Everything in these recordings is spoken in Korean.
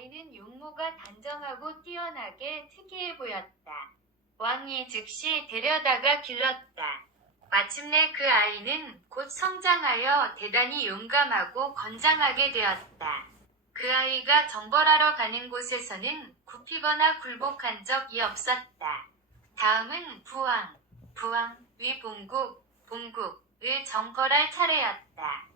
아이는 용모가 단정하고 뛰어나게 특이해 보였다. 왕이 즉시 데려다가 길렀다. 마침내 그 아이는 곧 성장하여 대단히 용감하고 건장하게 되었다. 그 아이가 정벌하러 가는 곳에서는 굽히거나 굴복한 적이 없었다. 다음은 부왕, 위 봉국, 봉국을 정벌할 차례였다.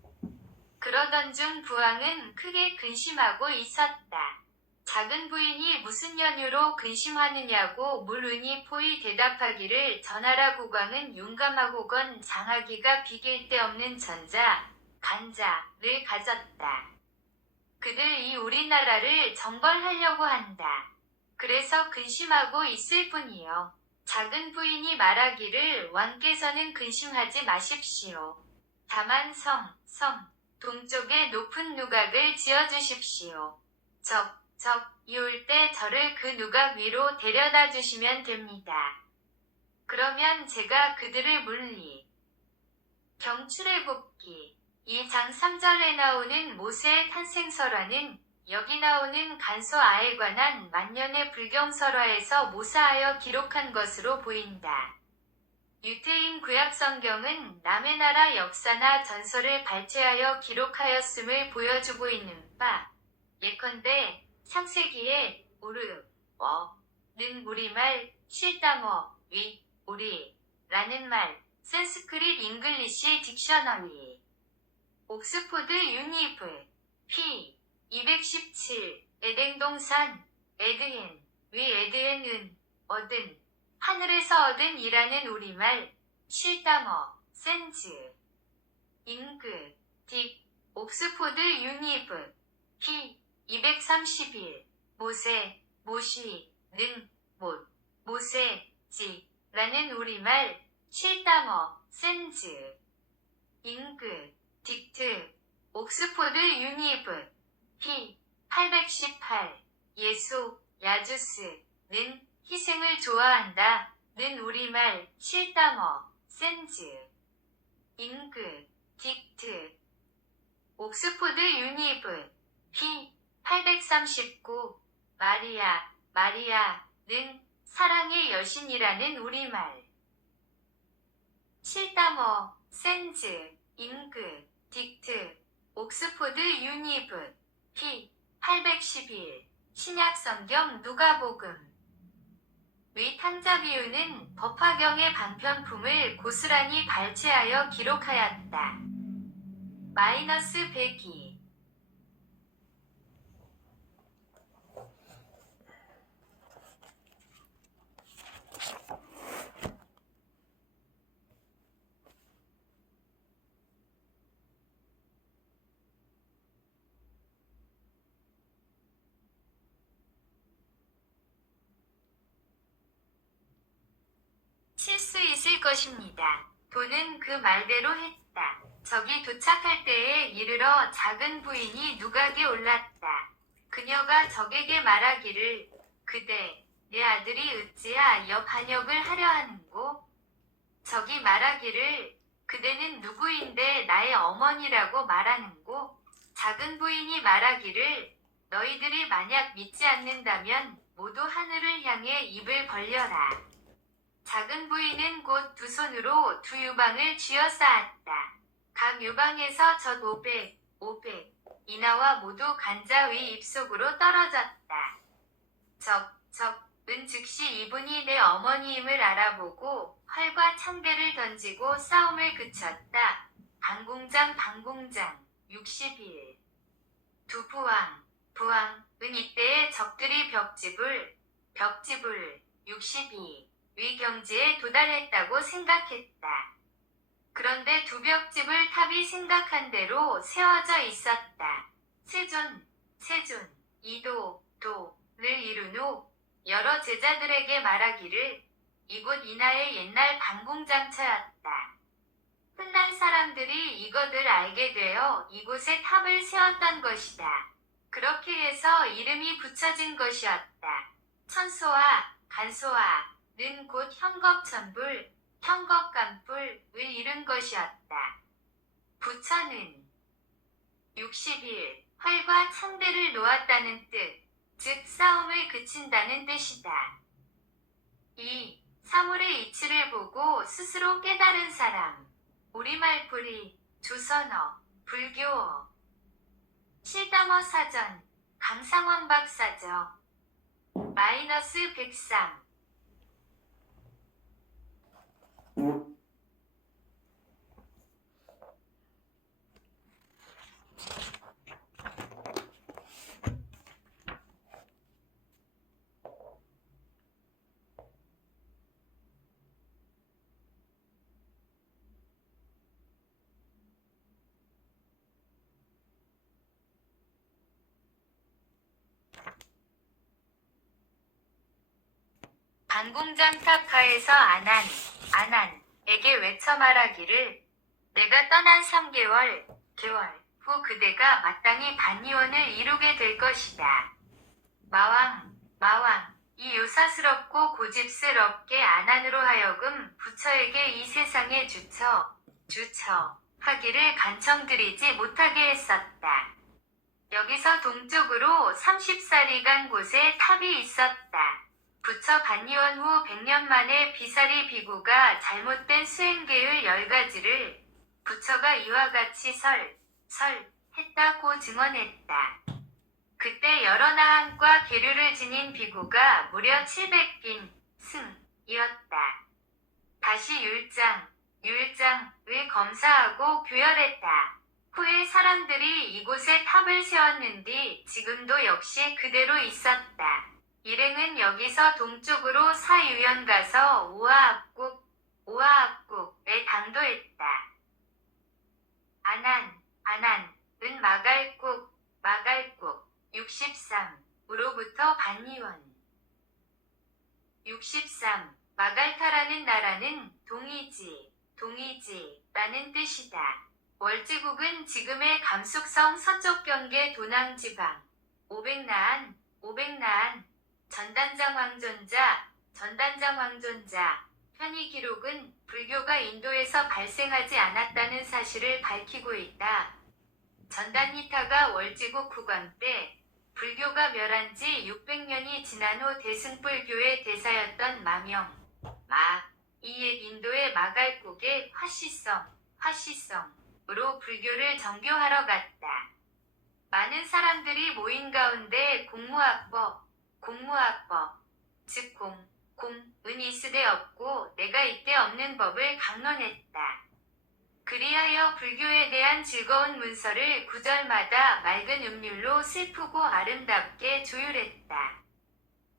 그러던 중 부왕은 크게 근심하고 있었다. 작은 부인이 무슨 연유로 근심하느냐고 물으니 포이 대답하기를 전하라. 국왕은 용감하고건 장하기가 비길 데 없는 전자, 간자를 가졌다. 그들이 우리나라를 정벌하려고 한다. 그래서 근심하고 있을 뿐이요. 작은 부인이 말하기를 왕께서는 근심하지 마십시오. 다만 동쪽에 높은 누각을 지어주십시오. 이올 때 저를 그 누각 위로 데려다 주시면 됩니다. 그러면 제가 그들을 물리. 경출애굽기 2장 3절에 나오는 모세의 탄생설화는 여기 나오는 간소아에 관한 만년의 불경설화에서 모사하여 기록한 것으로 보인다. 유태인 구약성경은 남의 나라 역사나 전설을 발췌하여 기록하였음을 보여주고 있는 바, 예컨대 창세기에 는 우리말, 실담어, 우리라는 말, 산스크릿 잉글리시 딕셔너리, 옥스포드 유니브, p. 217, 에덴동산, 에드헨, 에드헨은, 얻은, 하늘에서 얻은 이라는 우리말, 실담어, 센즈, 잉그, 딕, 옥스포드 유니브, p. 231, 모시는, 모세지라는 우리말, 실담어, 센즈, 잉그, 딕트, 옥스포드 유니브, p. 818, 야주스는 희생을 좋아한다 는 우리말, 실담어, 센즈, 잉그, 딕트, 옥스포드 유니브, p. 839, 마리아는 사랑의 여신이라는 우리말, 실담어, 센즈, 잉그, 딕트, 옥스포드 유니브, p. 811, 신약성경 누가복음. 위 탕자비유는 법화경의 방편품을 고스란히 발췌하여 기록하였다. -102. 실수 있을 것입니다. 도는 그 말대로 했다. 적이 도착할 때에 이르러 작은 부인이 누각에 올랐다. 그녀가 적에게 말하기를 그대, 내 아들이 어찌하여 반역을 하려 하는고? 적이 말하기를 그대는 누구인데 나의 어머니라고 말하는고? 작은 부인이 말하기를 너희들이 만약 믿지 않는다면 모두 하늘을 향해 입을 벌려라. 작은 부인은 곧 두 손으로 두 유방을 쥐어 쌓았다. 각 유방에서 젖 500 이나와 모두 간자 위 입속으로 떨어졌다. 적은 즉시 이분이 내 어머니임을 알아보고 활과 창대를 던지고 싸움을 그쳤다. 방공장 61. 두 부왕은 이때에 적들이 벽지불 62 위 경지에 도달했다고 생각했다. 그런데 두 벽집을 탑이 생각한 대로 세워져 있었다. 세존, 도를 이룬 후 여러 제자들에게 말하기를 이곳 이나의 옛날 방공장처였다. 훗날 사람들이 이것을 알게 되어 이곳에 탑을 세웠던 것이다. 그렇게 해서 이름이 붙여진 것이었다. 천소와 간소와는 곧 형겁천불, 형겁간불을 이룬 것이었다. 부처는 60일 활과 창대를 놓았다는 뜻, 즉 싸움을 그친다는 뜻이다. 2. 사물의 이치를 보고 스스로 깨달은 사람. 우리말풀이, 조선어, 불교어. 실담어 사전, 강상원 박사저. -103. 반공장탑하에서 아난에게 외쳐 말하기를 내가 떠난 3개월 후 그대가 마땅히 반의원을 이루게 될 것이다. 마왕, 이 요사스럽고 고집스럽게 아난으로 하여금 부처에게 이 세상에 주처 하기를 간청드리지 못하게 했었다. 여기서 동쪽으로 30살이 간 곳에 탑이 있었다. 부처 반의원 후 100년 만에 비사리 비구가 잘못된 수행계율 10가지를 부처가 이와 같이 했다고 증언했다. 그때 여러 나한과 계류를 지닌 비구가 무려 700빈 승이었다. 다시 율장을 검사하고 교열했다. 후에 사람들이 이곳에 탑을 세웠는디 지금도 역시 그대로 있었다. 일행은 여기서 동쪽으로 사유연 가서 오하압국에 당도했다. 아난은 마갈국 63으로부터 반의원 63. 마갈타라는 나라는 동이지라는 뜻이다. 월지국은 지금의 감숙성 서쪽 경계 도낭지방 500나안 전단장 왕존자 편의 기록은 불교가 인도에서 발생하지 않았다는 사실을 밝히고 있다. 전단니타가 월지국 국왕 때 불교가 멸한 지 600년이 지난 후 대승불교의 대사였던 이옛 인도의 마갈국의 화시성으로 불교를 정교하러 갔다. 많은 사람들이 모인 가운데 공무학법, 즉 공은 있으되 없고 내가 이때 없는 법을 강론했다. 그리하여 불교에 대한 즐거운 문서를 구절마다 맑은 음률로 슬프고 아름답게 조율했다.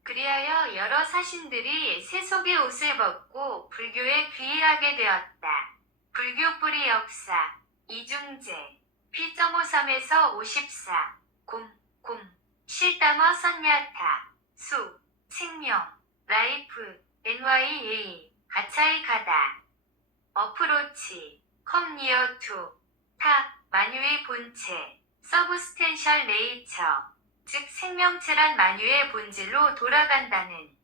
그리하여 여러 사신들이 세속의 옷을 벗고 불교에 귀의하게 되었다. 불교 뿌리 역사 이중제 P.53에서 54 실담어 선야타 수 생명 라이프 NYA 가차이 가다 어프로치 컴 니어 투 타 만유의 본체 서브스텐셜 네이처 즉 생명체란 만유의 본질로 돌아간다는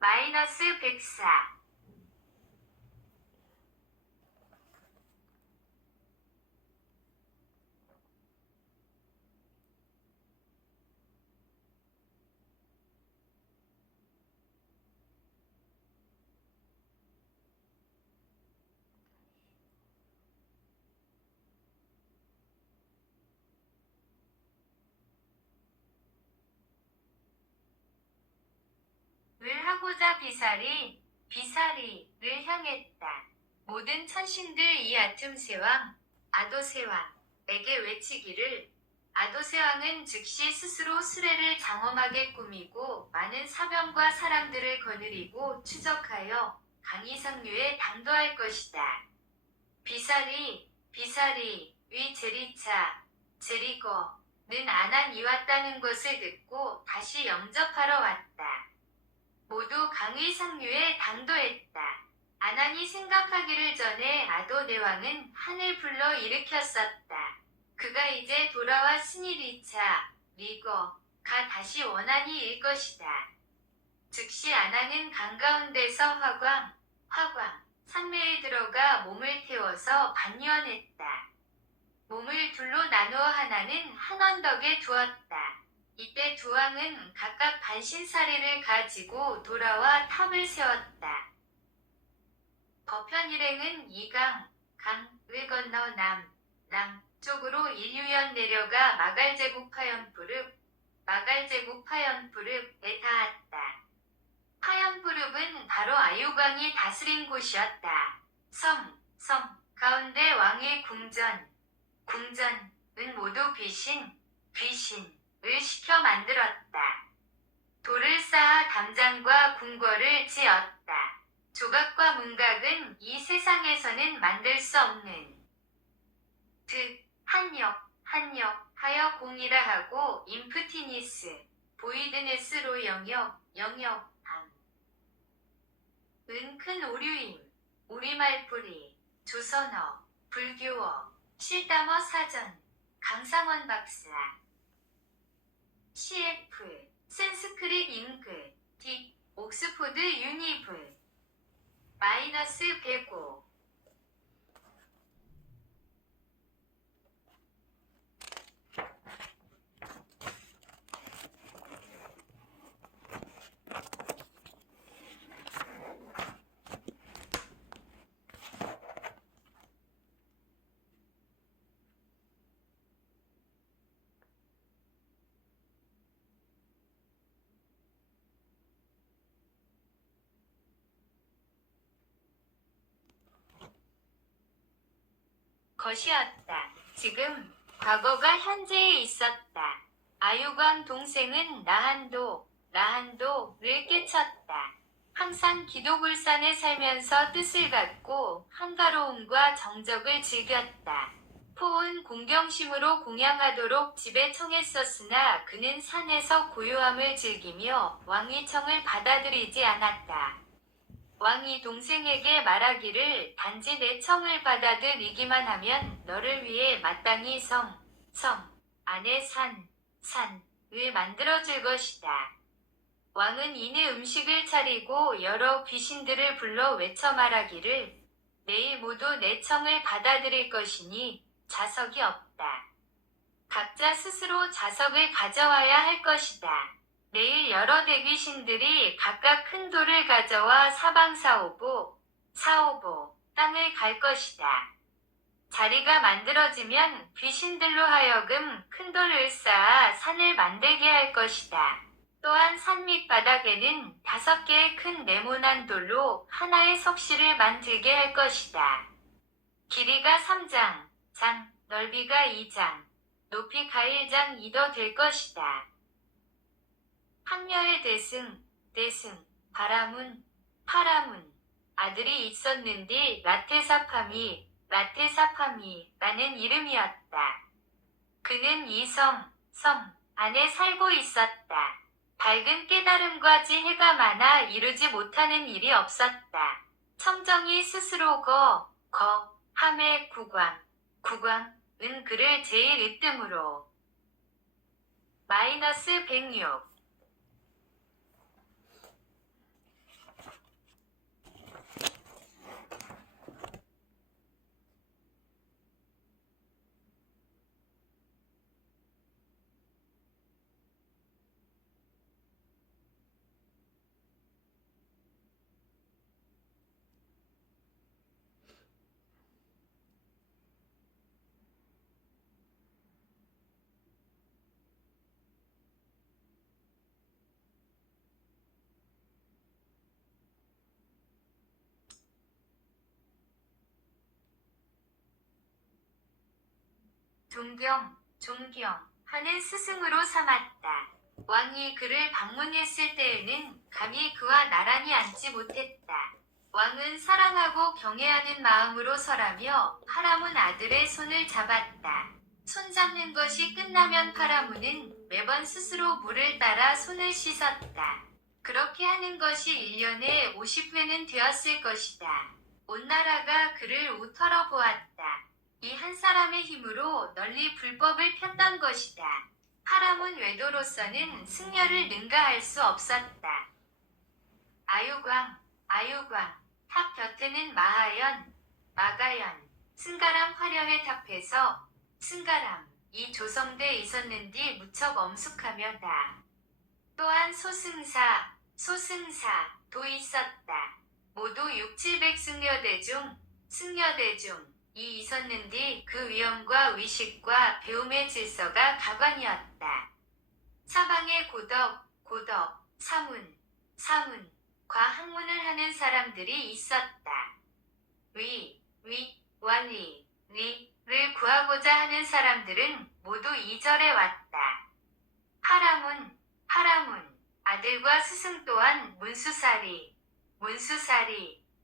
-104. 을 하고자 비사리를 향했다. 모든 천신들 이 아툼세왕, 아도세왕에게 외치기를 아도세왕은 즉시 스스로 수레를 장엄하게 꾸미고 많은 사병과 사람들을 거느리고 추적하여 강이상류에 당도할 것이다. 비사리 위 제리거는 아난이 왔다는 것을 듣고 다시 영접하러 왔다. 모두 강의 상류에 당도했다. 아난이 생각하기를 전에 아도내왕은 한을 불러 일으켰었다. 그가 이제 돌아왔으니 리거가 다시 원한이 일 것이다. 즉시 아난은 강 가운데서 화광 산매에 들어가 몸을 태워서 반유언했다. 몸을 둘로 나누어 하나는 한 언덕에 두었다. 이때 두 왕은 각각 반신사례를 가지고 돌아와 탑을 세웠다. 버편 일행은 이강, 강을 건너 남쪽으로 인류연 내려가 마갈제국 파연푸르에 닿았다. 파연푸르는 바로 아유광이 다스린 곳이었다. 섬 가운데 왕의 궁전은 모두 귀신을 시켜 만들었다. 돌을 쌓아 담장과 궁궐을 지었다. 조각과 문각은 이 세상에서는 만들 수 없는 한역 공이라 하고 인프티니스 보이드네스로 영역함 은 큰 오류임 우리말뿌리 조선어 불교어 실담어 사전 강상원 박사 CF 산스크릿 잉글 딕 옥스포드 유니브 -105 것이었다. 지금 과거가 현재에 있었다. 아유광 동생은 라한도를 깨쳤다. 항상 기도불산에 살면서 뜻을 갖고 한가로움과 정적을 즐겼다. 포은 공경심으로 공양하도록 집에 청했었으나 그는 산에서 고요함을 즐기며 왕의 청을 받아들이지 않았다. 왕이 동생에게 말하기를 단지 내 청을 받아들이기만 하면 너를 위해 마땅히 섬 안에 산을 만들어줄 것이다. 왕은 이내 음식을 차리고 여러 귀신들을 불러 외쳐 말하기를 내일 모두 내 청을 받아들일 것이니 자석이 없다. 각자 스스로 자석을 가져와야 할 것이다. 내일 여러 대귀신들이 각각 큰 돌을 가져와 사방사오보 땅을 갈 것이다. 자리가 만들어지면 귀신들로 하여금 큰 돌을 쌓아 산을 만들게 할 것이다. 또한 산 밑바닥에는 5개의 큰 네모난 돌로 하나의 석실을 만들게 할 것이다. 길이가 3장, 넓이가 2장, 높이가 1장이더 될 것이다. 학녀의 대승, 파라문, 아들이 있었는데 라테사파미라는 이름이었다. 그는 이 섬 안에 살고 있었다. 밝은 깨달음과 지혜가 많아 이루지 못하는 일이 없었다. 청정이 스스로 함의 국왕은 그를 제일 으뜸으로 -106 존경하는 스승으로 삼았다. 왕이 그를 방문했을 때에는 감히 그와 나란히 앉지 못했다. 왕은 사랑하고 경애하는 마음으로 설하며 파라문 아들의 손을 잡았다. 손잡는 것이 끝나면 파라문은 매번 스스로 물을 따라 손을 씻었다. 그렇게 하는 것이 1년에 50회는 되었을 것이다. 온 나라가 그를 우터러 보았다. 이 한 사람의 힘으로 널리 불법을 폈던 것이다. 파라문 외도로서는 승려를 능가할 수 없었다. 아유광, 탑 곁에는 마가연, 승가람 화려의 탑에서 승가람이 이 조성돼 있었는디 무척 엄숙하며다. 또한 소승사도 있었다. 모두 6, 700 승려대 중 이 있었는디 그 위엄과 위식과 배움의 질서가 가관이었다. 사방에 사문과 학문을 하는 사람들이 있었다. 리를 구하고자 하는 사람들은 모두 이 절에 왔다. 파라문, 아들과 스승 또한 문수사리,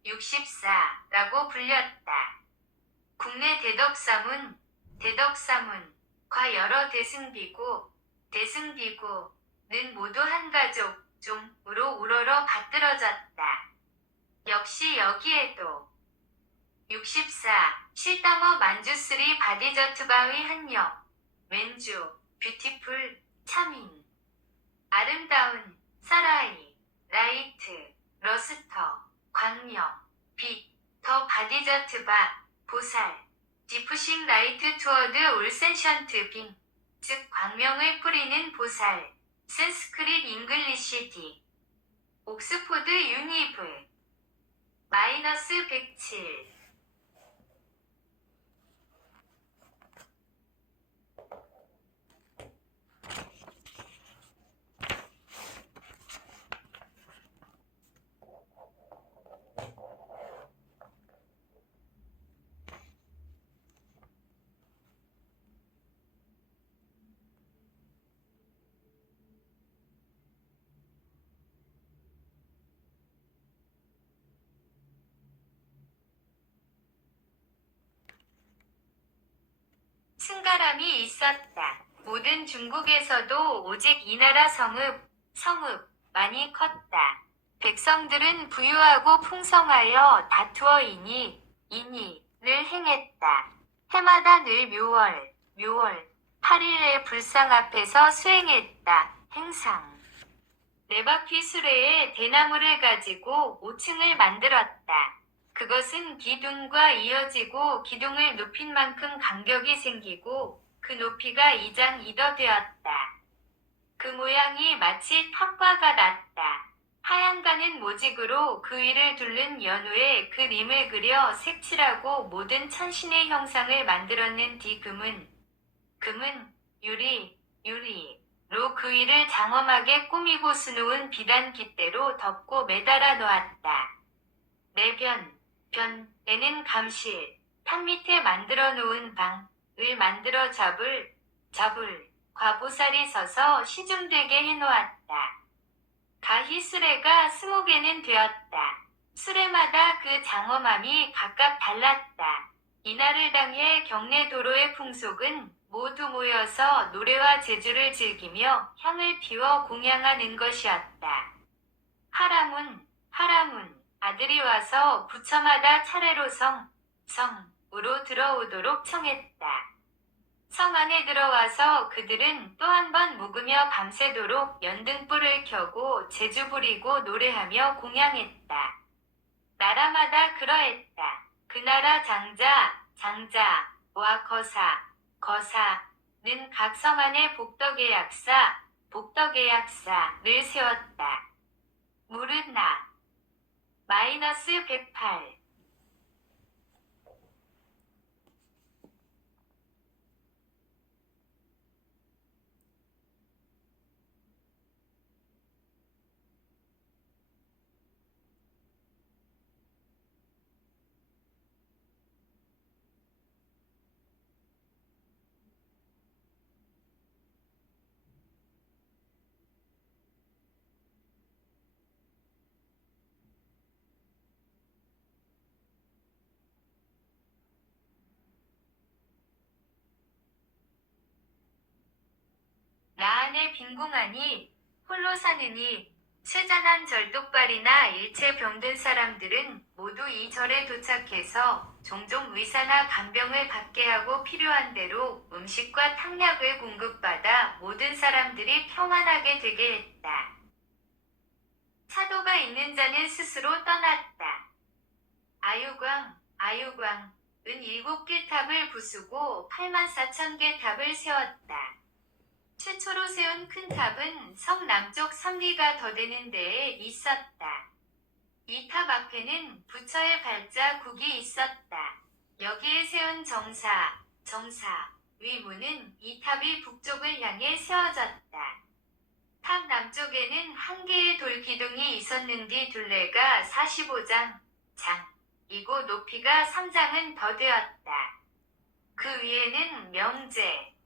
64라고 불렸다. 국내 대덕사문과 여러 대승비구는 모두 한 가족 종으로 우러러 받들어졌다. 역시 여기에도 64 실담어 만주스리 바디저트바의 한역 왼주 뷰티풀 차민 아름다운 사라이 라이트 러스터 광명 빛 더 바디저트바 보살 디프싱 라이트 투어드 올센션트 빙 즉 광명을 뿌리는 보살 산스크릿 잉글리시 디 옥스포드 유니브 -107 승가람이 있었다. 모든 중국에서도 오직 이 나라 성읍만이 컸다. 백성들은 부유하고 풍성하여 다투어이니를 행했다. 해마다 늘 묘월 8일에 불상 앞에서 수행했다. 행상. 네 바퀴 수레에 대나무를 가지고 5층을 만들었다. 그것은 기둥과 이어지고 기둥을 높인 만큼 간격이 생기고 그 높이가 2장 2더 되었다. 그 모양이 마치 탑과 같았다. 하얀 가는 모직으로 그 위를 둘른 연우에 그림을 그려 색칠하고 모든 천신의 형상을 만들었는 뒤 금은 유리로 그 위를 장엄하게 꾸미고 수놓은 비단 깃대로 덮고 매달아 놓았다. 내 변에는 감실, 탑 밑에 만들어 놓은 방을 만들어 잡을 과보살이 서서 시중되게 해놓았다. 가히 수레가 20개는 되었다. 수레마다 그 장엄함이 각각 달랐다. 이날을 당해 경내 도로의 풍속은 모두 모여서 노래와 제주를 즐기며 향을 피워 공양하는 것이었다. 하라문 아들이 와서 부처마다 차례로 성으로 들어오도록 청했다. 성 안에 들어와서 그들은 또 한 번 묵으며 밤새도록 연등불을 켜고 제주 부리고 노래하며 공양했다. 나라마다 그러했다. 그 나라 장자와 거사는 각 성 안에 복덕의 약사를 세웠다. 무릇 -108 나 안에 빈궁하니 홀로 사느니 쇠잔한 절독발이나 일체 병든 사람들은 모두 이 절에 도착해서 종종 의사나 간병을 받게 하고 필요한 대로 음식과 탕약을 공급받아 모든 사람들이 평안하게 되게 했다. 차도가 있는 자는 스스로 떠났다. 아유광 은 7개 탑을 부수고 84,000개 탑을 세웠다. 최초로 세운 큰 탑은 성 남쪽 3리가 더 되는 데에 있었다. 이 탑 앞에는 부처의 발자국이 있었다. 여기에 세운 정사, 위문은 이 탑이 북쪽을 향해 세워졌다. 탑 남쪽에는 한 개의 돌기둥이 있었는데 둘레가 45장, 이고 높이가 3장은 더 되었다. 그 위에는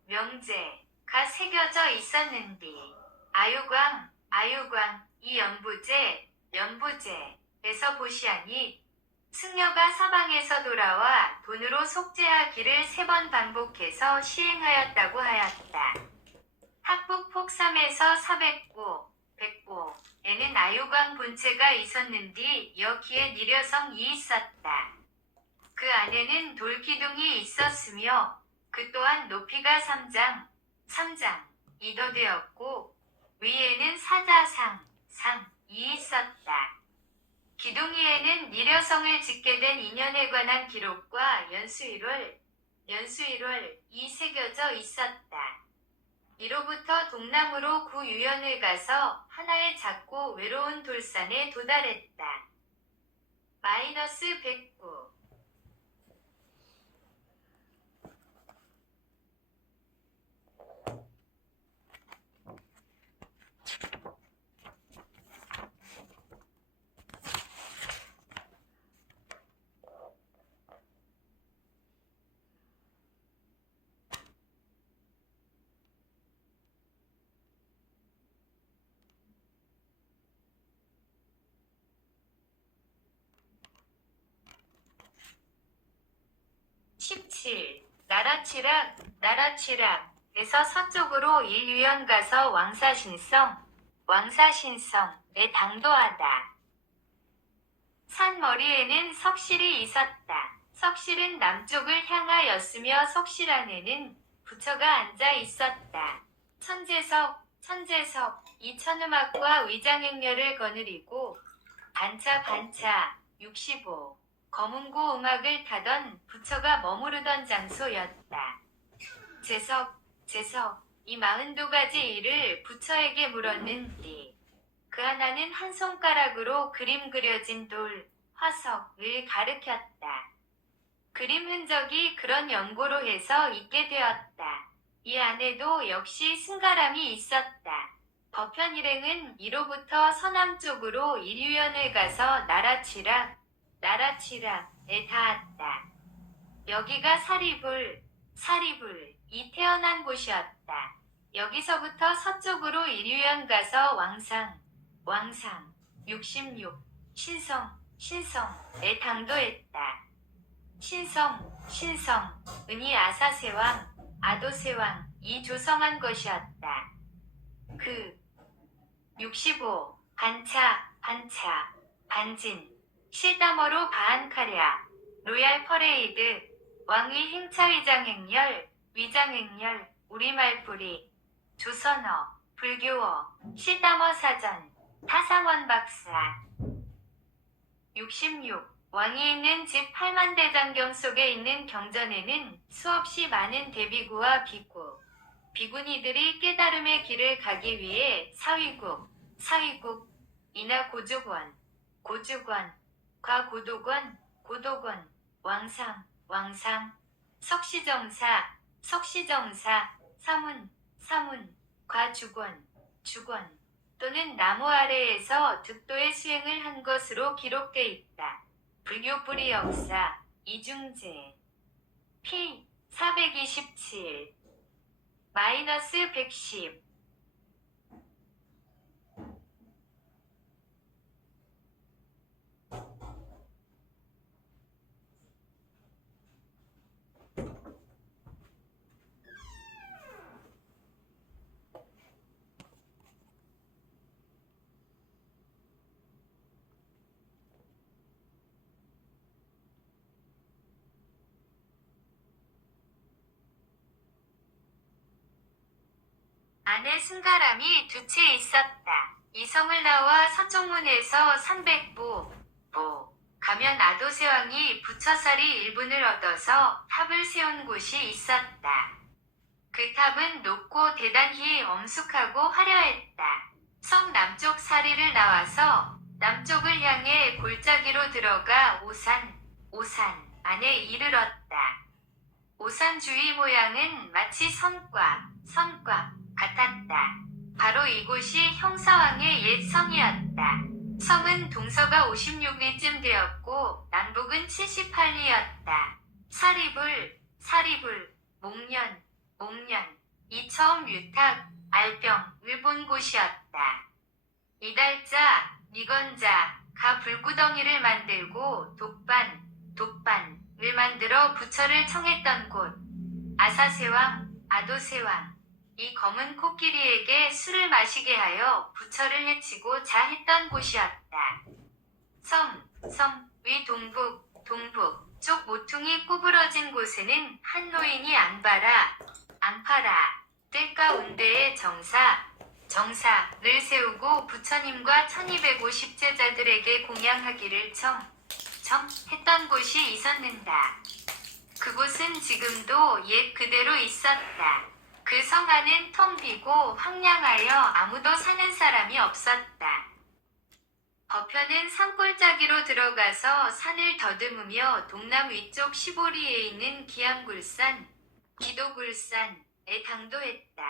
명제가 새겨져 있었는데 아유광, 이 연부제에서 보시하니 승려가 사방에서 돌아와 돈으로 속죄하기를 3번 반복해서 시행하였다고 하였다. 학북 폭삼에서 100고에는 아유광 본체가 있었는데 여기에 니려성이 있었다. 그 안에는 돌기둥이 있었으며 그 또한 높이가 3장이 더 되었고 위에는 사자상이 있었다. 기둥 위에는 니려성을 짓게 된 인연에 관한 기록과 연수일월이 새겨져 있었다. 이로부터 동남으로 구유연을 가서 하나의 작고 외로운 돌산에 도달했다. -109 17. 나라치락에서 서쪽으로 1유연 가서 왕사신성에 당도하다. 산 머리에는 석실이 있었다. 석실은 남쪽을 향하였으며 석실 안에는 부처가 앉아 있었다. 천재석, 이 천음악과 위장행렬을 거느리고 반차 65 검은고 음악을 타던 부처가 머무르던 장소였다. 제석 이 42가지 일을 부처에게 물었는데 그 하나는 한 손가락으로 그림 그려진 돌, 화석을 가르쳤다. 그림 흔적이 그런 연고로 해서 있게 되었다. 이 안에도 역시 승가람이 있었다. 법현 일행은 이로부터 서남쪽으로 일유연을 가서 나라치락에 닿았다. 여기가 사리불이 태어난 곳이었다. 여기서부터 서쪽으로 일유연 가서 왕상 66 신성에 당도했다. 신성은이 아사세왕, 아도세왕이 조성한 것이었다. 그 65 반진 실다머로 바한카랴 로얄 퍼레이드 왕위 행차 위장행렬 우리말뿌리 조선어 불교어 실다머 사전 타상원 박사 66 왕이 있는 집 8만 대장경 속에 있는 경전에는 수없이 많은 대비구와 비구니들이 깨달음의 길을 가기 위해 사위국이나 고주권, 과고도권, 왕상, 석시정사, 사문, 과주권, 또는 나무 아래에서 득도의 수행을 한 것으로 기록돼 있다. 불교 뿌리 역사, 이중제, P 427, -110. 안에 승가람이 2채 있었다. 이성을 나와 서쪽문에서 300보 가면 아도세왕이 부처살이 일분을 얻어서 탑을 세운 곳이 있었다. 그 탑은 높고 대단히 엄숙하고 화려했다. 성 남쪽 사리를 나와서 남쪽을 향해 골짜기로 들어가 오산 안에 이르렀다. 오산 주위 모양은 마치 선과 같았다. 바로 이곳이 형사왕의 옛 성이었다. 성은 동서가 56리쯤 되었고 남북은 78리였다. 사리불, 목련, 이 처음 유탁, 알병을 본 곳이었다. 이달자, 니건자, 가 불구덩이를 만들고 독반을 만들어 부처를 청했던 곳. 아사세왕, 아도세왕, 이 검은 코끼리에게 술을 마시게 하여 부처를 해치고 자했던 곳이었다. 섬 위 동북 쪽 모퉁이 구부러진 곳에는 한 노인이 앙파라 뜰 가운데에 정사를 세우고 부처님과 1250제자들에게 공양하기를 했던 곳이 있었는다. 그곳은 지금도 옛 그대로 있었다. 그 성 안은 텅 비고 황량하여 아무도 사는 사람이 없었다. 버편은 산골짜기로 들어가서 산을 더듬으며 동남 위쪽 15리에 있는 기도굴산에 당도했다.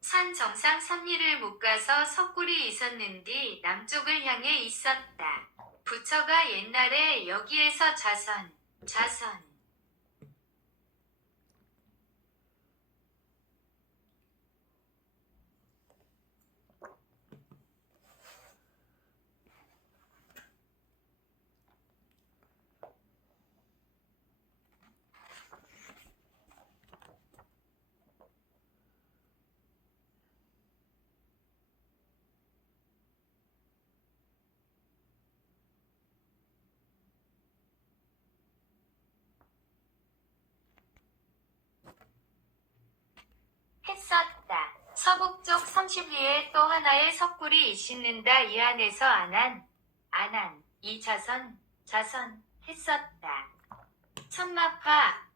산 정상 3리를 못 가서 석굴이 있었는데 남쪽을 향해 있었다. 부처가 옛날에 여기에서 좌선 했었다. 서북쪽 30리에 또 하나의 석굴이 있는다. 이 안에서 안한 이 좌선 했었다.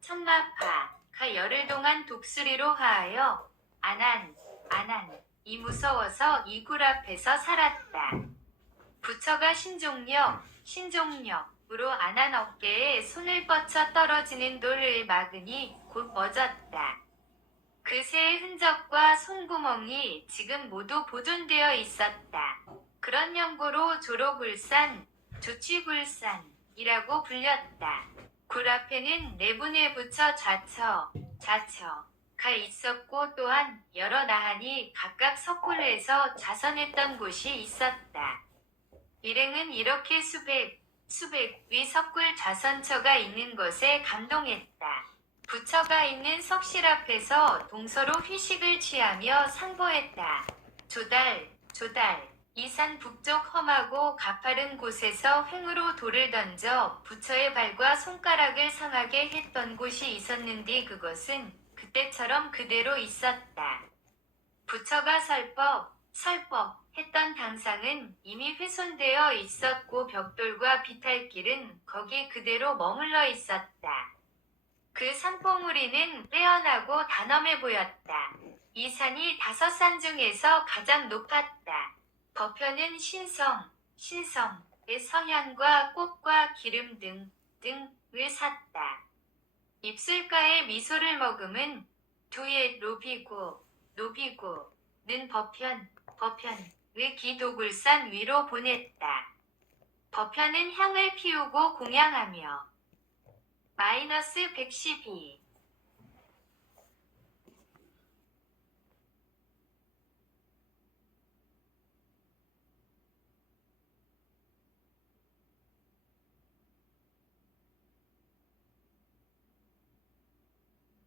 천마파가 열흘 동안 독수리로 하하여 안한 이 무서워서 이 굴 앞에서 살았다. 부처가 신종력으로 안한 어깨에 손을 뻗쳐 떨어지는 돌을 막으니 곧 멎었다. 그 새의 흔적과 손구멍이 지금 모두 보존되어 있었다. 그런 연고로 조치굴산이라고 불렸다. 굴 앞에는 네 분의 부처 좌처가 있었고 또한 여러 나한이 각각 석굴에서 자선했던 곳이 있었다. 일행은 이렇게 수백 위 석굴 좌선처가 있는 것에 감동했다. 부처가 있는 석실 앞에서 동서로 휴식을 취하며 상보했다. 조달, 이 산 북쪽 험하고 가파른 곳에서 횡으로 돌을 던져 부처의 발과 손가락을 상하게 했던 곳이 있었는데 그것은 그때처럼 그대로 있었다. 부처가 설법 했던 당상은 이미 훼손되어 있었고 벽돌과 비탈길은 거기 그대로 머물러 있었다. 그 산봉우리는 빼어나고 단엄해 보였다. 이 산이 5산 중에서 가장 높았다. 버편은 신성의 성향과 꽃과 기름 등을 샀다. 입술가에 미소를 머금은 두의 노비고는 버편의 기도굴산 위로 보냈다. 버편은 향을 피우고 공양하며 -112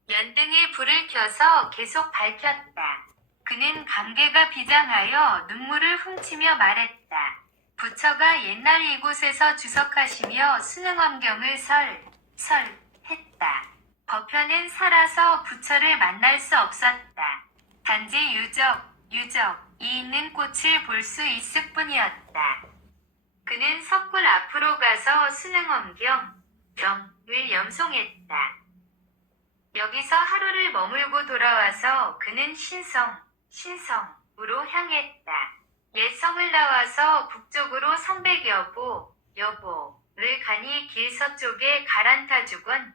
연등에 불을 켜서 계속 밝혔다. 그는 감개가 비장하여 눈물을 훔치며 말했다. 부처가 옛날 이곳에서 주석하시며 수능엄경을 했다. 버편은 살아서 부처를 만날 수 없었다. 단지 유적이 있는 꽃을 볼 수 있을 뿐이었다. 그는 석굴 앞으로 가서 수능엄경을 염송했다. 여기서 하루를 머물고 돌아와서 그는 신성으로 향했다. 옛 성을 나와서 북쪽으로 300여보를 가니 길 서쪽에 가란타주건,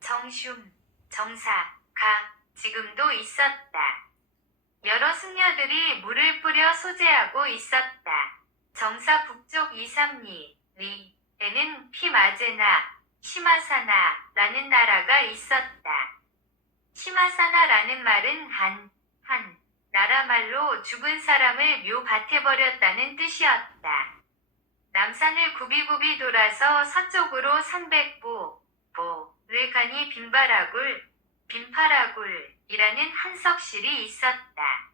정슘, 정사가 지금도 있었다. 여러 승려들이 물을 뿌려 소재하고 있었다. 정사 북쪽 2-3리에는 피마제나 시마사나라는 나라가 있었다. 시마사나라는 말은 한 나라 말로 죽은 사람을 묘밭에 버렸다는 뜻이었다. 남산을 굽이굽이 돌아서 서쪽으로 300보를 가니 빈파라굴이라는 한석실이 있었다.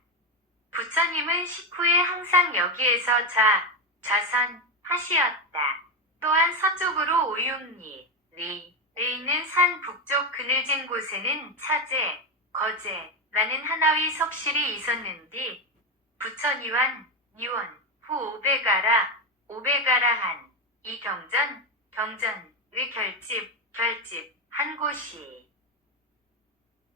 부처님은 식후에 항상 여기에서 좌선하시었다. 또한 서쪽으로 5-6리에 있는 산 북쪽 그늘진 곳에는 차제, 거제라는 하나의 석실이 있었는데 부처니원 후 오베가라한 이 경전의 결집한 곳이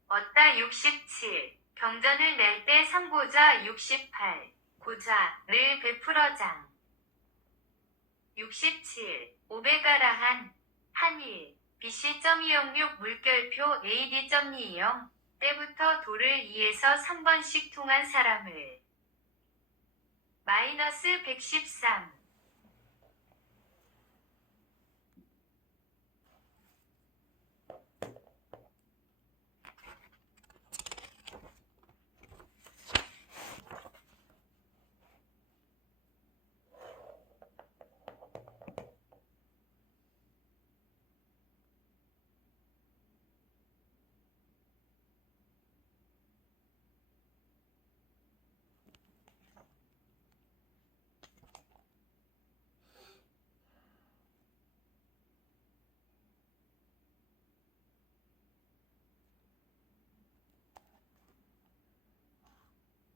얻다. 67. 경전을 낼 때 상고자 68. 고자를 베풀어장. 67. 오베가라한 한일 BC.206 물결표 AD.220 때부터 도를 2에서 3번씩 통한 사람을 -113.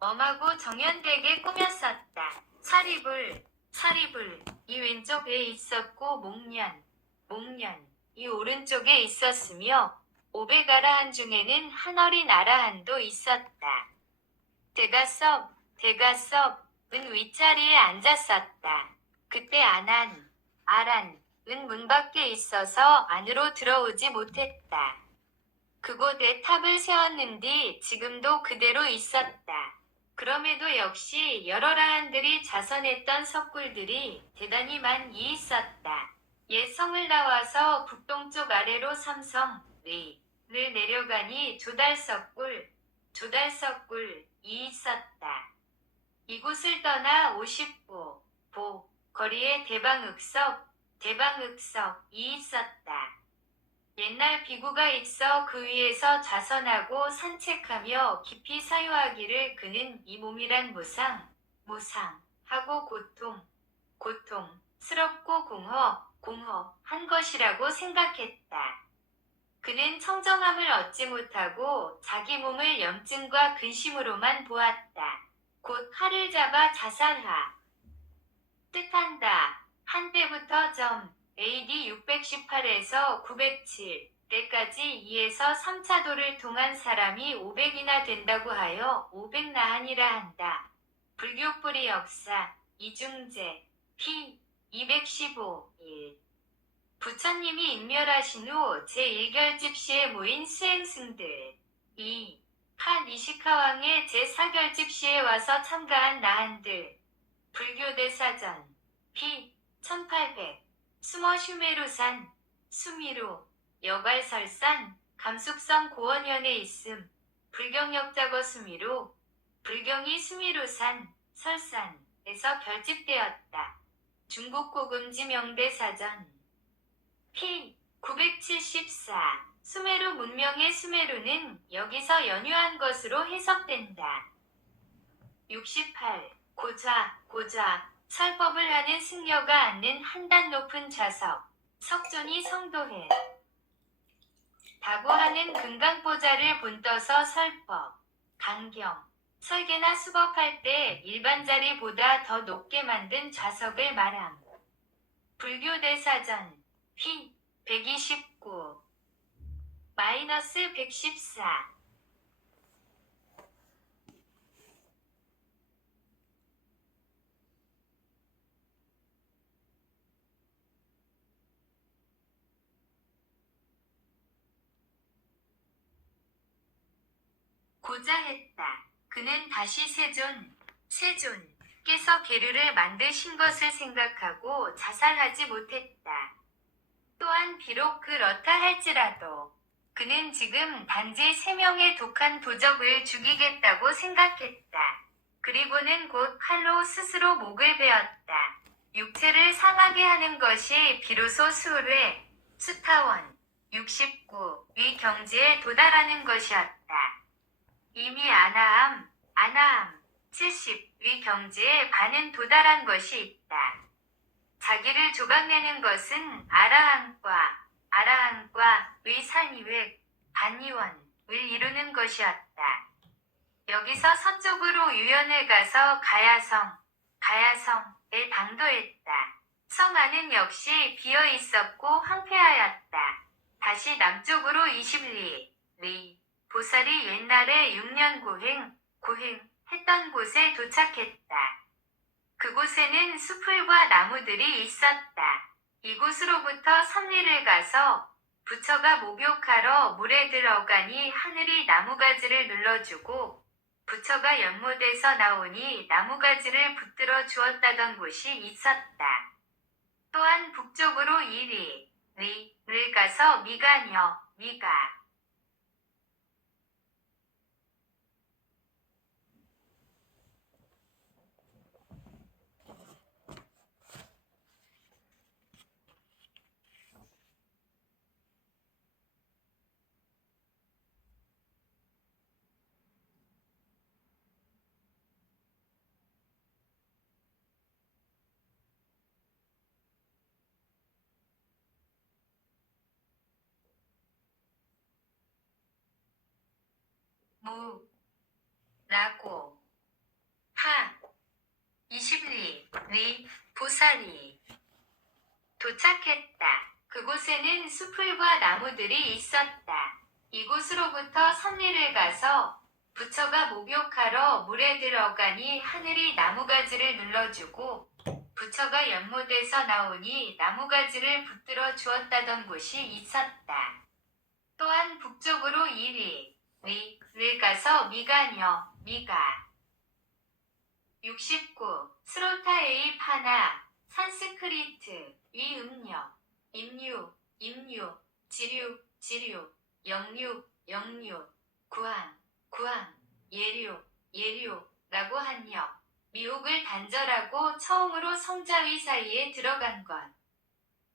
엄하고 정연되게 꾸몄었다. 사리불 이 왼쪽에 있었고 목련 이 오른쪽에 있었으며 오베가라한 중에는 한 어린 아라한도 있었다. 대가섭은 윗자리에 앉았었다. 그때 아란은 문 밖에 있어서 안으로 들어오지 못했다. 그곳에 탑을 세웠는데 지금도 그대로 있었다. 그럼에도 역시 여러 라한들이 자선했던 석굴들이 대단히 많이 있었다. 옛 성을 나와서 북동쪽 아래로 삼성리를 내려가니 조달석굴이 있었다. 이곳을 떠나 50보 거리에 대방흑석이 있었다. 옛날 비구가 있어 그 위에서 좌선하고 산책하며 깊이 사유하기를 그는 이 몸이란 모상하고 고통스럽고 공허한 것이라고 생각했다. 그는 청정함을 얻지 못하고 자기 몸을 염증과 근심으로만 보았다. 곧 칼을 잡아 자살하 뜻한다. 한때부터 AD 618에서 907 때까지 2에서 3차도를 통한 사람이 500이나 된다고 하여 500나한이라 한다. 불교 뿌리 역사 이중제 p 215-1 부처님이 인멸하신 후 제1결집 시에 모인 수행승들 2. 칸 이시카왕의 제4결집 시에 와서 참가한 나한들 불교대사전 p 1800 수머 슈메루산, 수미루, 여발설산, 감숙성 고원현에 있음, 불경역자거 수미루, 불경이 수미루산, 설산에서 결집되었다. 중국 고금지 명대사전 p 974 수메루 문명의 수메루는 여기서 연유한 것으로 해석된다. 68. 고좌 설법을 하는 승려가 앉는 한 단 높은 좌석 석존이 성도해 다고 하는 금강보좌를 본떠서 설법 강경 설계나 수법할 때 일반 자리보다 더 높게 만든 좌석을 말함. 불교대사전 휘 129 마이너스 114 고자 했다. 그는 다시 세존께서 계류를 만드신 것을 생각하고 자살하지 못했다. 또한 비록 그렇다 할지라도 그는 지금 단지 3명의 독한 도적을 죽이겠다고 생각했다. 그리고는 곧 칼로 스스로 목을 베었다. 육체를 상하게 하는 것이 비로소 수회, 수타원, 69위 경지에 도달하는 것이었다. 이미 아나함 70위 경지에 반은 도달한 것이 있다. 자기를 조각내는 것은 아라한과의 산이획, 반이원을 이루는 것이었다. 여기서 서쪽으로 유연을 가서 가야성에 당도했다. 성 안은 역시 비어 있었고 황폐하였다. 다시 남쪽으로 20리, 보살이 옛날에 6년 고행했던 곳에 도착했다. 그곳에는 수풀과 나무들이 있었다. 이곳으로부터 3리를 가서 부처가 목욕하러 물에 들어가니 하늘이 나무가지를 눌러주고 부처가 연못에서 나오니 나무가지를 붙들어 주었다던 곳이 있었다. 또한 북쪽으로 2리를 가서 미가 라고 20리 보살이 도착했다. 그곳에는 수풀과 나무들이 있었다. 이곳으로부터 3리를 가서 부처가 목욕하러 물에 들어가니 하늘이 나무가지를 눌러주고 부처가 연못에서 나오니 나무가지를 붙들어 주었다던 곳이 있었다. 또한 북쪽으로 2리를 가서 미가 69 스로타에이 파나 산스크리트 위 임류 지류 영류 구항 예류라고 하며 미혹을 단절하고 처음으로 성자위 사이에 들어간 것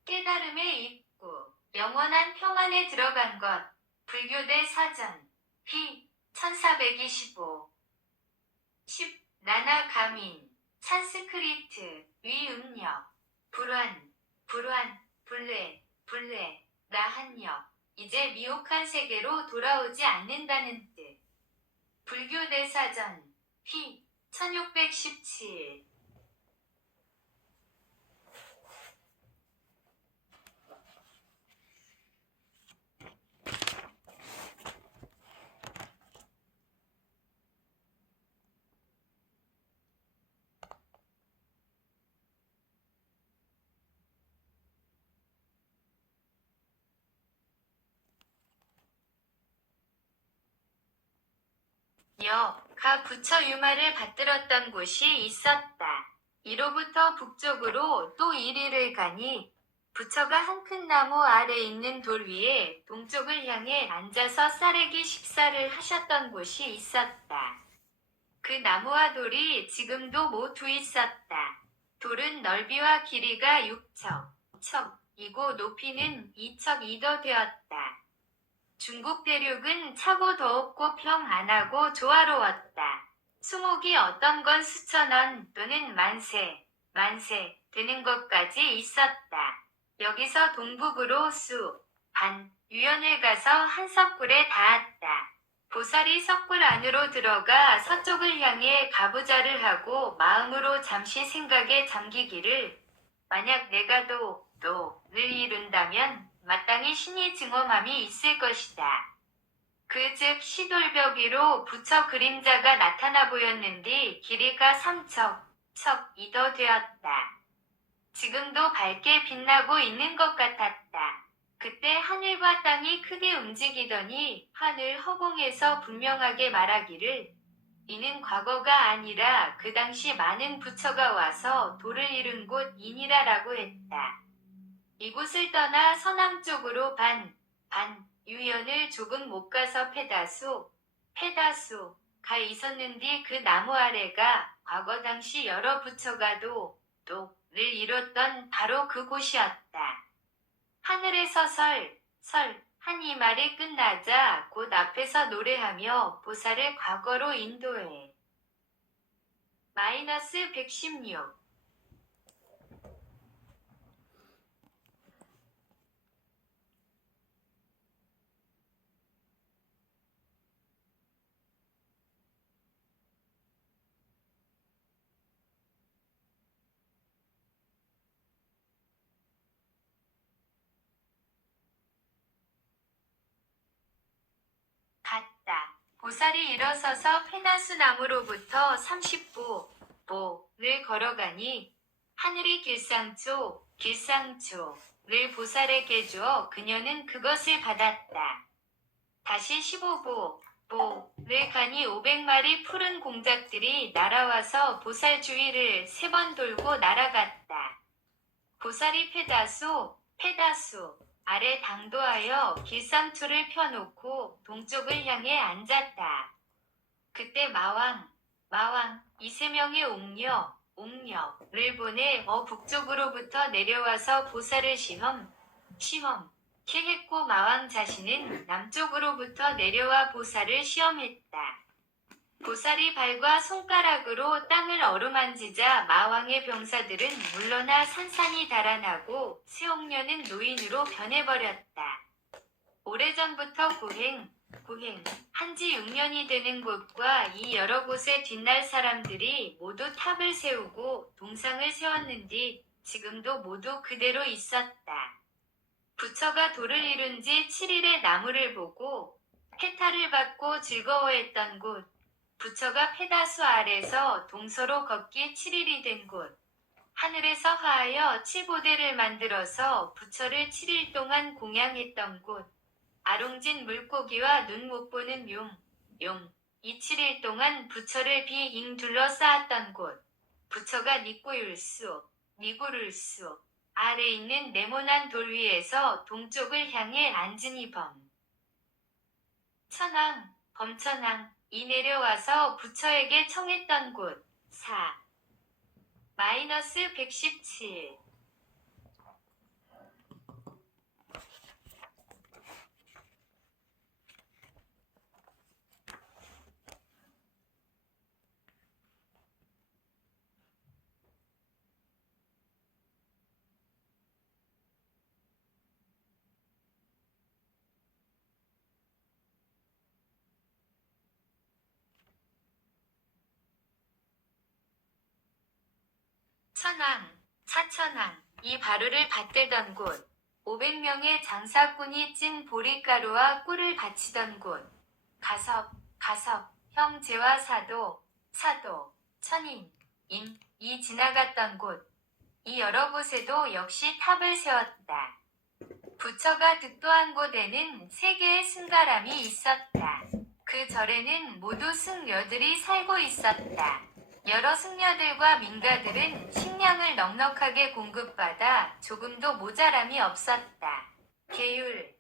깨달음의 입구 영원한 평안에 들어간 것 불교대 사전 휘 1425 10 나나 가민 산스크리트 위 불레 라한역 이제 미혹한 세계로 돌아오지 않는다는 뜻. 불교대 사전 휘 1617 가 부처 유마를 받들었던 곳이 있었다. 이로부터 북쪽으로 또 1리를 가니 부처가 한 큰 나무 아래 있는 돌 위에 동쪽을 향해 앉아서 쌀래기 식사를 하셨던 곳이 있었다. 그 나무와 돌이 지금도 모두 있었다. 돌은 넓이와 길이가 6척이고 높이는 2척2도 되었다. 중국 대륙은 차고 더웠고 평안하고 조화로웠다. 수목이 어떤 건 수천원 또는 만세 되는 것까지 있었다. 여기서 동북으로 유연을 가서 한석굴에 닿았다. 보살이 석굴 안으로 들어가 서쪽을 향해 가부좌를 하고 마음으로 잠시 생각에 잠기기를 만약 내가 도를 이룬다면 마땅히 신이 증엄함이 있을 것이다. 그 즉 시돌벽 위로 부처 그림자가 나타나 보였는데 길이가 3척 이더 되었다. 지금도 밝게 빛나고 있는 것 같았다. 그때 하늘과 땅이 크게 움직이더니 하늘 허공에서 분명하게 말하기를 이는 과거가 아니라 그 당시 많은 부처가 와서 도를 이룬 곳이니라라고 했다. 이곳을 떠나 서남쪽으로 유연을 조금 못 가서 페다수가 있었는데 그 나무 아래가 과거 당시 여러 부처가 도를 이뤘던 바로 그곳이었다. 하늘에서 한 이 말이 끝나자 곧 앞에서 노래하며 보살을 과거로 인도해. -116 갔다. 보살이 일어서서 페나수 나무로부터 30보를 걸어가니 하늘이 길상초를 보살에게 주어 그녀는 그것을 받았다. 다시 15보를 가니 500마리 푸른 공작들이 날아와서 보살 주위를 3번 돌고 날아갔다. 보살이 페다수 아래 당도하여 길상초를 펴놓고 동쪽을 향해 앉았다. 그때 마왕 이 3명의 옥녀를 보내 북쪽으로부터 내려와서 보살을 시험케 했고 마왕 자신은 남쪽으로부터 내려와 보살을 시험했다. 보살이 발과 손가락으로 땅을 어루만지자 마왕의 병사들은 물러나 산산이 달아나고 세옥녀는 노인으로 변해버렸다. 오래전부터 한지 6년이 되는 곳과 이 여러 곳에 뒷날 사람들이 모두 탑을 세우고 동상을 세웠는데 지금도 모두 그대로 있었다. 부처가 도를 이룬 지 7일의 나무를 보고 해탈을 받고 즐거워했던 곳, 부처가 페다수 아래서 동서로 걷기 7일이 된 곳, 하늘에서 하하여 7보대를 만들어서 부처를 7일 동안 공양했던 곳, 아롱진 물고기와 눈 못 보는 이 7일 동안 부처를 빙 둘러싸았던 곳, 부처가 니구를수 아래 있는 네모난 돌 위에서 동쪽을 향해 앉으니 범천왕이 내려와서 부처에게 청했던 곳. 4-117 차천왕, 이 바루를 받들던 곳, 500명의 장사꾼이 찐 보리가루와 꿀을 바치던 곳, 가섭, 형제와 사도, 천인이 지나갔던 곳, 이 여러 곳에도 역시 탑을 세웠다. 부처가 득도한 곳에는 3개의 승가람이 있었다. 그 절에는 모두 승려들이 살고 있었다. 여러 승려들과 민가들은 식량을 넉넉하게 공급받아 조금도 모자람이 없었다. 계율은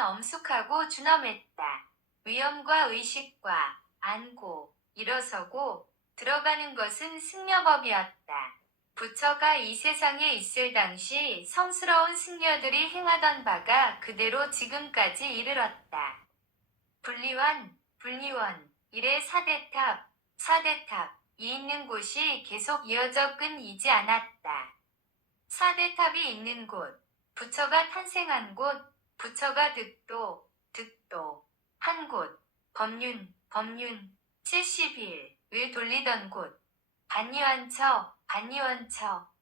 엄숙하고 준엄했다. 위엄과 의식과 앉고 일어서고 들어가는 것은 승려법이었다. 부처가 이 세상에 있을 당시 성스러운 승려들이 행하던 바가 그대로 지금까지 이르렀다. 분리원, 이래 사대탑이 있는 곳이 계속 이어져 끊이지 않았다. 사대탑이 있는 곳, 부처가 탄생한 곳, 부처가 득도한 곳, 법륜 71을 돌리던 곳 반유한처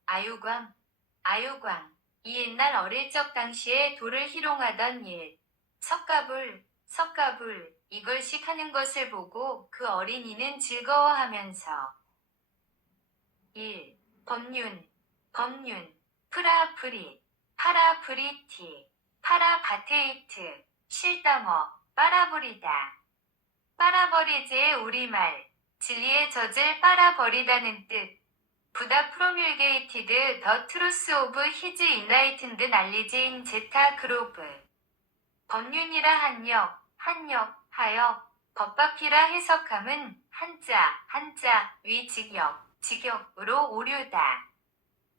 아유광 이 옛날 어릴 적 당시에 돌을 희롱하던 일 석가불 이걸씩 하는 것을 보고 그 어린이는 즐거워하면서 1. 법륜 파라브리티 파라바테이트 실다머 빨아버리다 빨아버리지의 우리말 진리의 젖을 빨아버리다는 뜻 부다 프로뮬게이티드 더 트루스 오브 히즈 인라이튼드 날리지 인 제타 그로브 법륜이라 하여 법바퀴라 해석함은 한자 위 직역으로 오류다.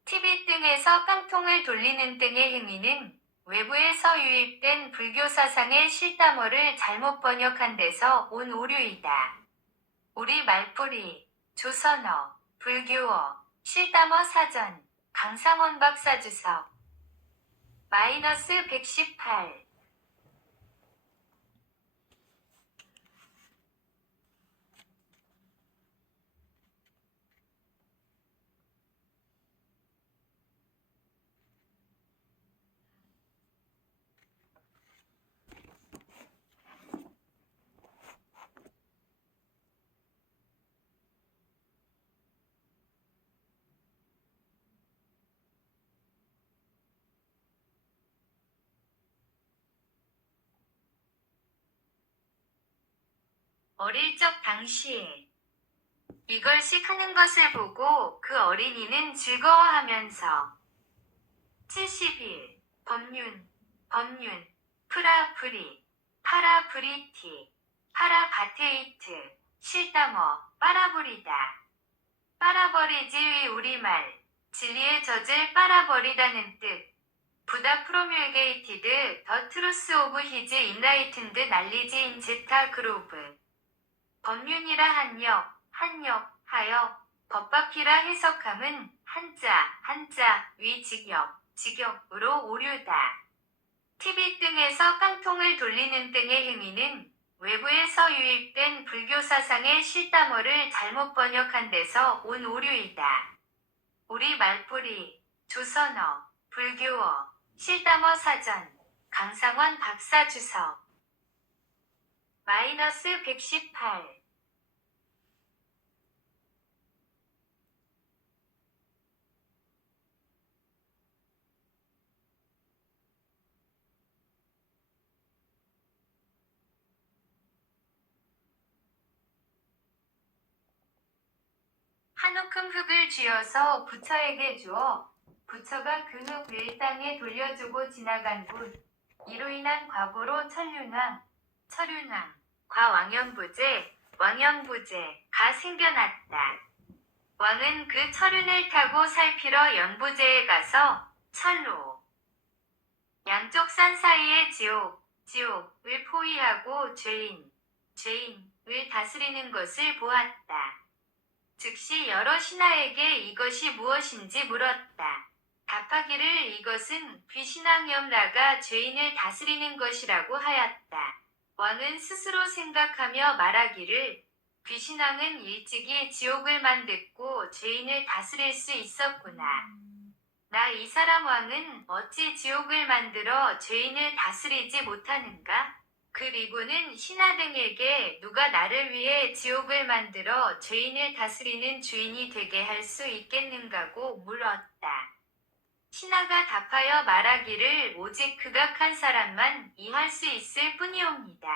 TV 등에서 깡통을 돌리는 등의 행위는 외부에서 유입된 불교 사상의 실다머를 잘못 번역한 데서 온 오류이다. 우리 말뿌리, 조선어, 불교어, 실다머 사전, 강상원 박사 주석 -118 어릴 적 당시에 이걸씩 하는 것을 보고 그 어린이는 즐거워하면서 71. 법륜 파라브리티 파라바테이트 실다머 빨아버리다 빨아버리지의 우리말 진리의 젖을 빨아버리다는 뜻 부다 프로뮬게이티드 더 트루스 오브 히즈 인라이튼드 날리지 인 제타 그로브 법륜이라 하여 법바퀴라 해석함은 한자 위 직역으로 오류다. TV 등에서 깡통을 돌리는 등의 행위는 외부에서 유입된 불교 사상의 실다머를 잘못 번역한 데서 온 오류이다. 우리 말뿌리, 조선어, 불교어, 실다머 사전, 강상원 박사 주석 -118 한 움큼 흙을 쥐어서 부처에게 주어 부처가 그 흙 일당에 돌려주고 지나간 곳 이로 인한 과보로 철륜왕 왕연부제가 생겨났다. 왕은 그 철륜을 타고 살피러 연부제에 가서 철로 양쪽 산 사이의 지옥을 포위하고 죄인을 다스리는 것을 보았다. 즉시 여러 신하에게 이것이 무엇인지 물었다. 답하기를 이것은 귀신왕염라가 죄인을 다스리는 것이라고 하였다. 왕은 스스로 생각하며 말하기를 귀신왕은 일찍이 지옥을 만들고 죄인을 다스릴 수 있었구나. 나 이 사람 왕은 어찌 지옥을 만들어 죄인을 다스리지 못하는가? 그리고는 신하 등에게 누가 나를 위해 지옥을 만들어 죄인을 다스리는 주인이 되게 할 수 있겠는가고 물었다. 신하가 답하여 말하기를 오직 극악한 사람만 이할 수 있을 뿐이옵니다.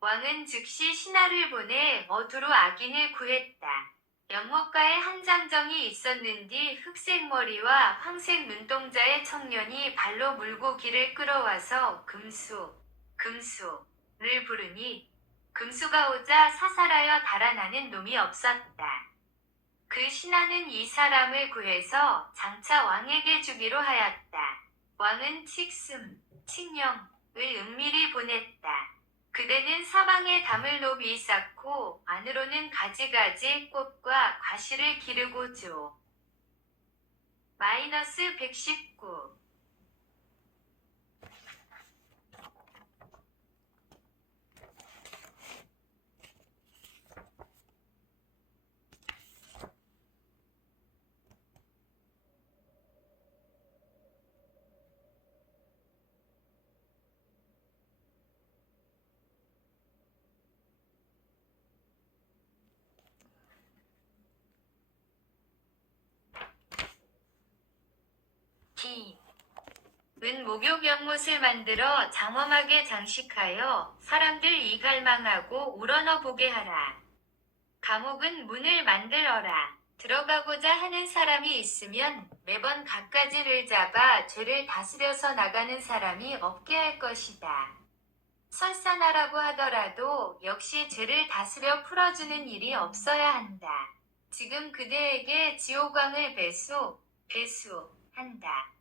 왕은 즉시 신하를 보내 어두로 악인을 구했다. 연못가에 한 장정이 있었는디 흑색 머리와 황색 눈동자의 청년이 발로 물고 길을 끌어와서 금수를 부르니 금수가 오자 사살하여 달아나는 놈이 없었다. 그 신하는 이 사람을 구해서 장차 왕에게 주기로 하였다. 왕은 칙령을 은밀히 보냈다. 그대는 사방에 담을 높이 쌓고 안으로는 가지가지 꽃과 과실을 기르고 줘. -119 은 목욕 연못을 만들어 장엄하게 장식하여 사람들 이갈망하고 우러러 보게 하라. 감옥은 문을 만들어라. 들어가고자 하는 사람이 있으면 매번 갖가지를 잡아 죄를 다스려서 나가는 사람이 없게 할 것이다. 설사나라고 하더라도 역시 죄를 다스려 풀어주는 일이 없어야 한다. 지금 그대에게 지옥왕을 배수한다.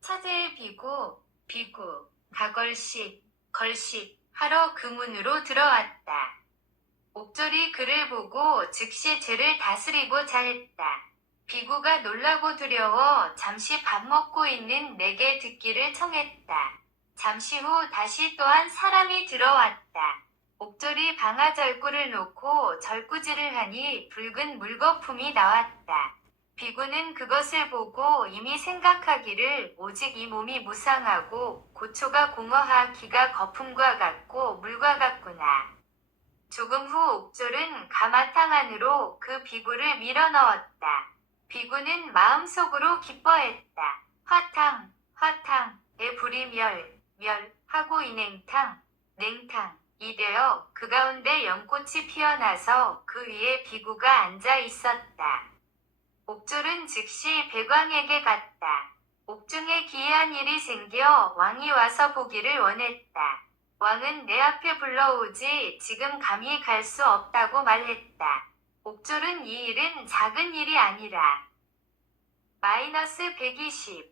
차제의 비구, 걸식 하러 그 문으로 들어왔다. 옥졸이 그를 보고 즉시 죄를 다스리고자 했다. 비구가 놀라고 두려워 잠시 밥 먹고 있는 내게 듣기를 청했다. 잠시 후 다시 또한 사람이 들어왔다. 옥졸이 방아절구를 놓고 절구질을 하니 붉은 물거품이 나왔다. 비구는 그것을 보고 이미 생각하기를 오직 이 몸이 무상하고 고초가 공허하 기가 거품과 같고 물과 같구나. 조금 후 옥졸은 가마탕 안으로 그 비구를 밀어넣었다. 비구는 마음속으로 기뻐했다. 화탕에 불이 하고 이 냉탕이 되어 그 가운데 연꽃이 피어나서 그 위에 비구가 앉아 있었다. 옥졸은 즉시 백왕에게 갔다. 옥중에 기이한 일이 생겨 왕이 와서 보기를 원했다. 왕은 내 앞에 불러오지 지금 감히 갈 수 없다고 말했다. 옥졸은 이 일은 작은 일이 아니라. -120.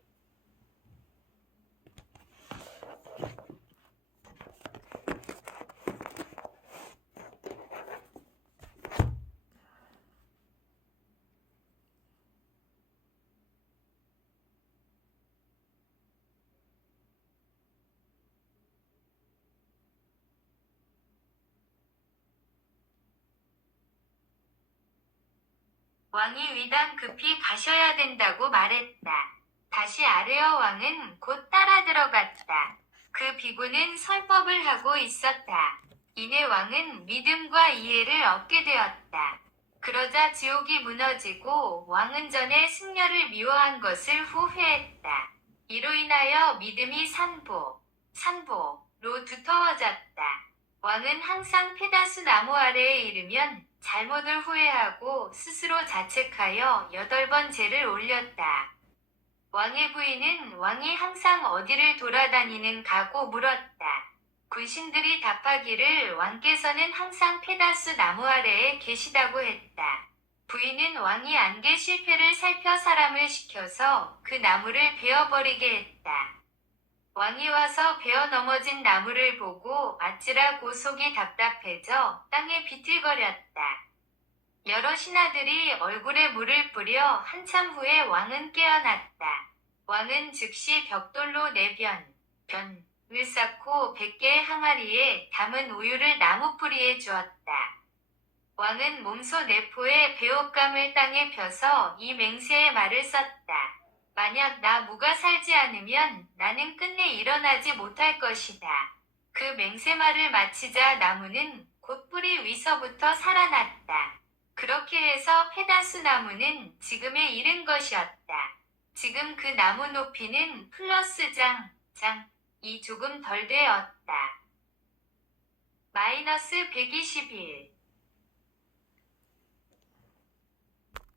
왕이 위단 급히 가셔야 된다고 말했다. 다시 아르여 왕은 곧 따라 들어갔다. 그 비구는 설법을 하고 있었다. 이내 왕은 믿음과 이해를 얻게 되었다. 그러자 지옥이 무너지고 왕은 전에 승려를 미워한 것을 후회했다. 이로 인하여 믿음이 산보로 두터워졌다. 왕은 항상 페다수 나무 아래에 이르면 잘못을 후회하고 스스로 자책하여 8번 제를 올렸다. 왕의 부인은 왕이 항상 어디를 돌아다니는가고 물었다. 군신들이 답하기를 왕께서는 항상 페다수 나무 아래에 계시다고 했다. 부인은 왕이 안개 실패를 살펴 사람을 시켜서 그 나무를 베어버리게 했다. 왕이 와서 베어 넘어진 나무를 보고 아찔하고 속이 답답해져 땅에 비틀거렸다. 여러 신하들이 얼굴에 물을 뿌려 한참 후에 왕은 깨어났다. 왕은 즉시 벽돌로 변을 쌓고 100개의 항아리에 담은 우유를 나무뿌리에 주었다. 왕은 몸소 내포에 배옷감을 땅에 펴서 이 맹세의 말을 썼다. 만약 나 무가 살지 않으면 나는 끝내 일어나지 못할 것이다. 그 맹세말을 마치자 나무는 곧 뿌리 위서부터 살아났다. 그렇게 해서 페다수 나무는 지금에 이른 것이었다. 지금 그 나무 높이는 플러스 장이 조금 덜 되었다. -121